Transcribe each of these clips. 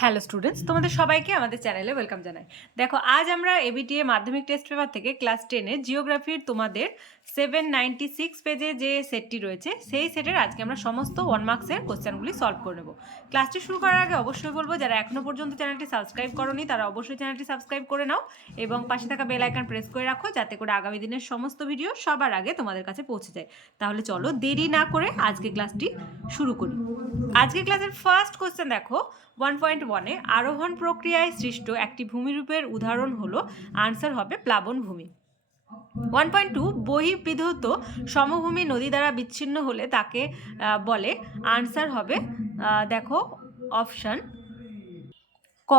Hello students তোমাদের সবাইকে আমাদের চ্যানেলে ওয়েলকাম জানাই। দেখো, আজ আমরা এবিটিএ মাধ্যমিক টেস্ট পেপার থেকে ক্লাস টেনে জিওগ্রাফির তোমাদের সেভেন নাইনটি সিক্স পেজে যে সেটটি রয়েছে, সেই সেটের আজকে আমরা সমস্ত ওয়ান মার্কসের কোশ্চেনগুলি সলভ করে নেব। ক্লাসটি শুরু করার আগে অবশ্যই বলব, যারা এখনও পর্যন্ত চ্যানেলটি সাবস্ক্রাইব করনি, তারা অবশ্যই চ্যানেলটি সাবস্ক্রাইব করে নাও এবং পাশে থাকা বেল আইকন প্রেস করে রাখো, যাতে করে আগামী দিনের সমস্ত ভিডিও সবার আগে তোমাদের কাছে পৌঁছে যায়। তাহলে চলো দেরি না করে আজকে ক্লাসটি শুরু করি। আজকে ক্লাসের ফার্স্ট কোশ্চেন দেখো ওয়ান পয়েন্ট ওয়ানে আরোহণ প্রক্রিয়ায় সৃষ্ট একটি ভূমিরূপের উদাহরণ হলো আনসার হবে প্লাবন ভূমি ওয়ান পয়েন্ট টু বহিঃবিধৌত সমভূমি নদী দ্বারা বিচ্ছিন্ন হলে তাকে বলে আনসার হবে দেখো অপশান ক,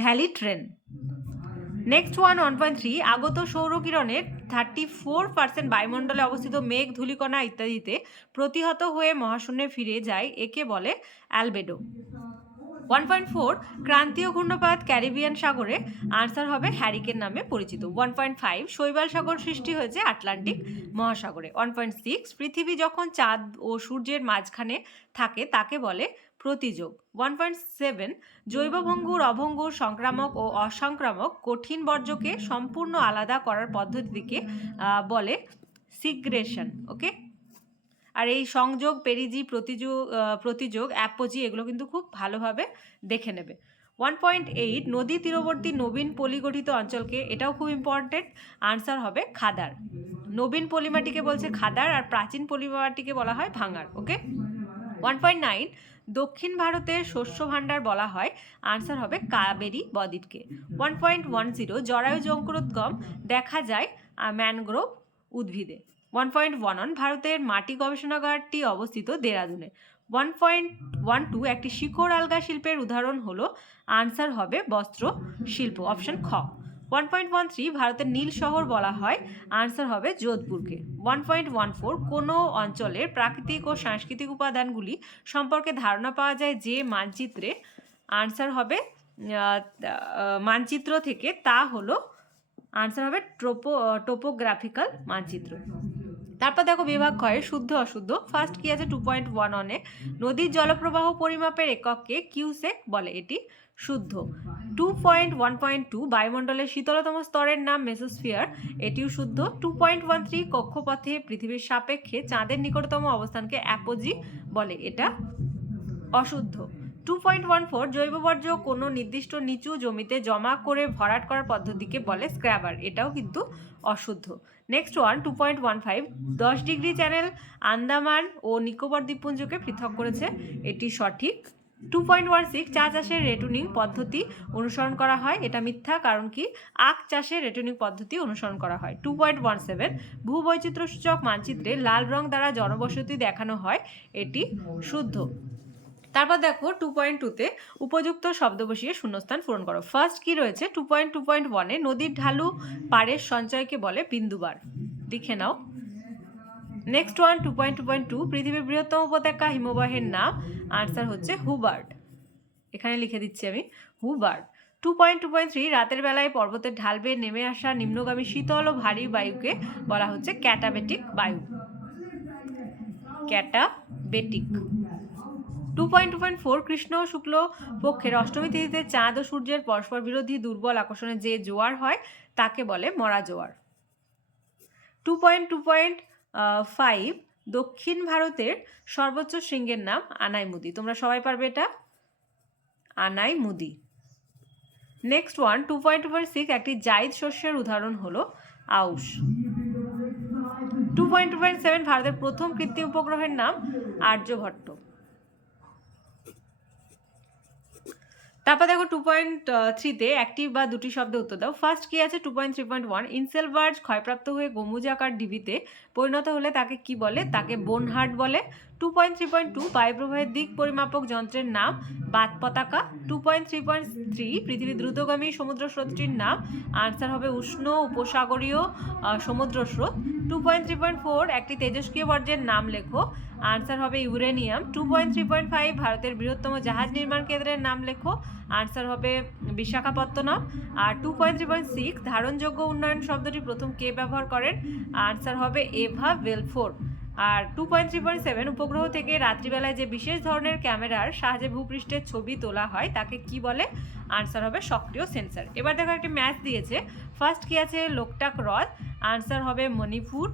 valley train. Next one one point three, আগত সৌরকিরণের থার্টি ফোর পার্সেন্ট বায়ুমণ্ডলে অবস্থিত মেঘ, ধূলিকণা ইত্যাদিতে প্রতিহত হয়ে মহাশূন্যে ফিরে যায়, একে বলে অ্যালবেডো। ওয়ান পয়েন্ট ফোর ক্রান্তীয় ঘূর্ণপাত ক্যারিবিয়ান সাগরে, আনসার হবে হ্যারিকেন নামে পরিচিত। ওয়ান পয়েন্ট ফাইভ শৈবাল সাগর সৃষ্টি হয়েছে আটলান্টিক মহাসাগরে। ওয়ান পয়েন্ট সিক্স পৃথিবী যখন চাঁদ ও সূর্যের মাঝখানে থাকে তাকে বলে প্রতিযোগ। ওয়ান পয়েন্ট সেভেন জৈবভঙ্গুর অভঙ্গুর সংক্রামক ও অসংক্রামক কঠিন বর্জ্যকে সম্পূর্ণ আলাদা করার পদ্ধতিকে বলে সিগ্রেশন ওকে আর এই সংযোগ, পেরিজি প্রতিযোগ প্রতিযোগ, অ্যাপোজি এগুলো কিন্তু খুব ভালোভাবে দেখে নেবে। ওয়ান পয়েন্ট এইট, নদী তীরবর্তী নবীন পলিগঠিত অঞ্চলকে, এটাও খুব ইম্পর্টেন্ট আনসার হবে খাদার। নবীন পলিমাটিকে বলছে খাদার আর প্রাচীন পলিমাটিকে বলা হয় ভাঙার ওকে ওয়ান পয়েন্ট নাইন, দক্ষিণ ভারতের শস্য ভাণ্ডার বলা হয় আনসার হবে কাবেরি বদ্বীপকে। ওয়ান পয়েন্ট ওয়ান জিরো জরায়ু জঙ্কুরোদ্গম দেখা যায় ম্যানগ্রোভ উদ্ভিদে। ওয়ান পয়েন্ট ওয়ান ওয়ান ভারতের মাটি গবেষণাগারটি অবস্থিত দেরাদুনে। ওয়ান পয়েন্ট ওয়ান টু একটি শিকড় আলগা শিল্পের উদাহরণ হলো আনসার হবে বস্ত্র শিল্প অপশন খ। ওয়ান পয়েন্ট ওয়ান থ্রি ভারতের নীল শহর বলা হয় আনসার হবে যোধপুরকে। ওয়ান পয়েন্ট ওয়ান ফোর কোনো অঞ্চলের প্রাকৃতিক ও সাংস্কৃতিক উপাদানগুলি সম্পর্কে ধারণা পাওয়া যায় যে মানচিত্রে আনসার হবে মানচিত্র থেকে তা হলো আনসার হবে ট্রোপো টোপোগ্রাফিক্যাল মানচিত্র। তারপর দেখো বিভাগ ক্ষয়ে শুদ্ধ অশুদ্ধ। ফার্স্ট কি আছে? টু পয়েন্ট ওয়ান অনে নদীর জলপ্রবাহ পরিমাপের একককে কিউসেক বলে এটি শুদ্ধ। Two point one point two বায়ুমণ্ডলের শীতলতম স্তরের নাম মেসোস্ফিয়ার, এটিও শুদ্ধ। টু পয়েন্ট ওয়ান থ্রি কক্ষপথে পৃথিবীর সাপেক্ষে চাঁদের নিকটতম অবস্থানকে অ্যাপোজি বলে। এটা অশুদ্ধ। টু পয়েন্ট ওয়ান ফোর জৈব বর্জ্য কোনো নির্দিষ্ট নিচু জমিতে জমা করে ভরাট করার পদ্ধতিকে বলে স্ক্র্যাবার। এটাও কিন্তু অশুদ্ধ। Next one two point one five দশ ডিগ্রি চ্যানেল আন্দামান ও নিকোবর দ্বীপপুঞ্জকে পৃথক করেছে। এটি সঠিক। টু পয়েন্ট ওয়ান সিক্স চা চাষের রেটুনিং পদ্ধতি অনুসরণ করা হয়। এটা মিথ্যা, কারণ কি? আখ চাষের রেটুনিং পদ্ধতি অনুসরণ করা হয়। টু পয়েন্ট ওয়ান সেভেন ভূবৈচিত্র্যসূচক মানচিত্রে লাল রং দ্বারা জনবসতি দেখানো হয়। এটি শুদ্ধ। তারপর দেখো টু পয়েন্ট টুতে উপযুক্ত শব্দ বসিয়ে শূন্যস্থান পূরণ করো। ফার্স্ট কি রয়েছে? টু পয়েন্ট টু পয়েন্ট ওয়ানে নদীর ঢালু পাড়ের সঞ্চয়কে বলে বিন্দুবার লিখে নাও। Next one two point two point two পৃথিবীর বৃহত্তম উপত্যকা হিমবাহের নাম। আনসার হচ্ছে হুবার্ড এখানে লিখে দিচ্ছি আমি Hubbard two point two point three রাতের বেলায় পর্বতের ঢাল বেয়ে নেমে আসা নিম্নগামী শীতল ও ভারী বায়ুকে বলা হচ্ছে ক্যাটাবেটিক বায়ু। Katabatic. Two point two point four Krishna শুক্ল পক্ষের অষ্টমী তিথিতে চাঁদ ও সূর্যের পরস্পর বিরোধী দুর্বল আকর্ষণে যে জোয়ার হয়, তাকে বলে মরা জোয়ার। Two point two point five দক্ষিণ ভারতের সর্বোচ্চ শৃঙ্গের নাম আনাই মুদি তোমরা সবাই পারবে এটা? Anai Mudi next one two point two point six একটি জাইদ শস্যের উদাহরণ হলো aus. Two point two point seven ভারতের প্রথম কৃত্রিম উপগ্রহের নাম আর্যভট্ট। তারপর দেখো টু পয়েন্ট থ্রিতে একটি বা দুটি শব্দে উত্তর দাও। ফার্স্ট কি আছে? Two point three point one inselberg ক্ষয়প্রাপ্ত হয়ে গমুজ আকার ডিবিতে পরিণত হলে তাকে কি বলে? তাকে বোনহার্ট বলে। Two point three point two বায়ুপ্রবাহের দিক পরিমাপক যন্ত্রের নাম বাত পতাকা। Two point three point three পৃথিবীর দ্রুতগামী সমুদ্র স্রোতটির নাম। আনসার হবে উষ্ণ, উপসাগরীয় সমুদ্র স্রোত two point three point four একটি তেজস্ক্রিয় বর্জ্যের নাম লেখো। আনসার হবে uranium two point three point five ভারতের বৃহত্তম জাহাজ নির্মাণ কেন্দ্রের নাম লেখো। আনসার হবে বিশাখাপত্তনম। আর two point three point six ধারণযোগ্য উন্নয়ন শব্দটি প্রথম কে ব্যবহার করেন? আনসার হবে এভা ওয়েলফোর আর two point three point seven উপগ্রহ থেকে রাত্রিবেলায় যে বিশেষ ধরনের ক্যামেরার সাহায্যে ভূপৃষ্ঠের ছবি তোলা হয়, তাকে কি বলে? আনসার হবে সক্রিয় সেন্সার এবার দেখো একটি ম্যাচ দিয়েছে। ফার্স্ট কি আছে? লোকটাক হ্রদ। আনসার হবে মণিপুর।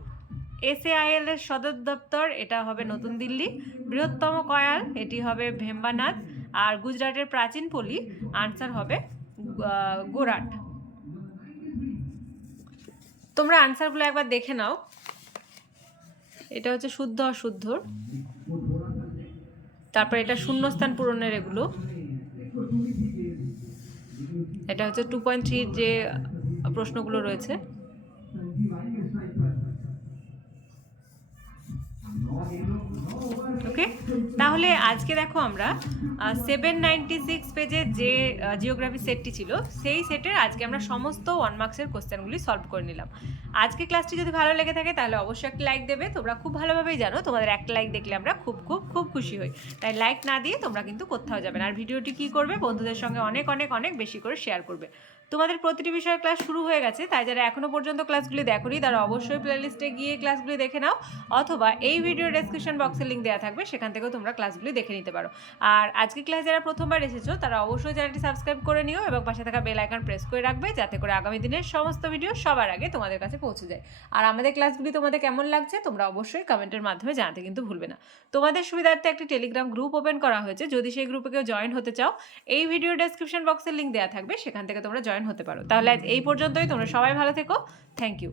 এসএআইএল এর সদর দপ্তর, এটা হবে নতুন দিল্লি। বৃহত্তম কয়াল, এটি হবে ভেম্বানাথ। আর গুজরাটের প্রাচীন পল্লী আনসার হবে গোরাট। তোমরা আনসারগুলো একবার দেখে নাও। এটা হচ্ছে শুদ্ধ অশুদ্ধর তারপর এটা শূন্যস্থান পূরণের এগুলো। এটা হচ্ছে টু পয়েন্ট থ্রির যে প্রশ্নগুলো রয়েছে। ওকে তাহলে আজকে দেখো আমরা সেভেন নাইনটি সিক্স পেজের যে জিওগ্রাফি সেটটি ছিল, সেই সেটের আজকে আমরা সমস্ত ওয়ান মার্কসের কোশ্চেনগুলি সলভ করে নিলাম। আজকে ক্লাসটি যদি ভালো লেগে থাকে, তাহলে অবশ্যই একটা লাইক দেবে। তোমরা খুব ভালোভাবেই জানো, তোমাদের একটা লাইক দেখলে আমরা খুব খুব খুব খুশি হই। তাই লাইক না দিয়ে তোমরা কিন্তু কোথাও যাবে আর ভিডিওটি কী করবে? বন্ধুদের সঙ্গে অনেক অনেক অনেক বেশি করে শেয়ার করবে। তোমাদের প্রতিটি বিষয়ের ক্লাস শুরু হয়ে গেছে, তাই যারা এখনও পর্যন্ত ক্লাসগুলি দেখোনি, তারা অবশ্যই প্লেলিস্টে গিয়ে ক্লাসগুলি দেখে নাও, অথবা এই ভিডিও ডেসক্রিপশন বক্সে লিঙ্ক দেওয়া থাকবে, সেখান থেকেও তোমরা ক্লাসগুলি দেখে নিতে পারো। আর আজকে ক্লাস যারা প্রথমবার এসেছ, তারা অবশ্যই চ্যানেলটি সাবস্ক্রাইব করে নিও এবং পাশে থাকা বেল আইকন প্রেস করে রাখবে যাতে করে আগামী দিনের সমস্ত ভিডিও সবার আগে তোমাদের কাছে পৌঁছে যায়। আর আমাদের ক্লাসগুলি তোমাদের কেমন লাগছে, তোমরা অবশ্যই কমেন্টের মাধ্যমে জানাতে কিন্তু ভুলবে না। তোমাদের সুবিধার্থে একটি টেলিগ্রাম গ্রুপ ওপেন করা হয়েছে। যদি সেই গ্রুপে কেউ জয়েন হতে চাও, এই ভিডিও ডেসক্রিপশন বক্সের লিঙ্ক দেওয়া থাকবে, সেখান থেকে তোমরা জয়েন হতে পারো। তাহলে আজ এই পর্যন্তই। তোমরা সবাই ভালো থেকো। Thank you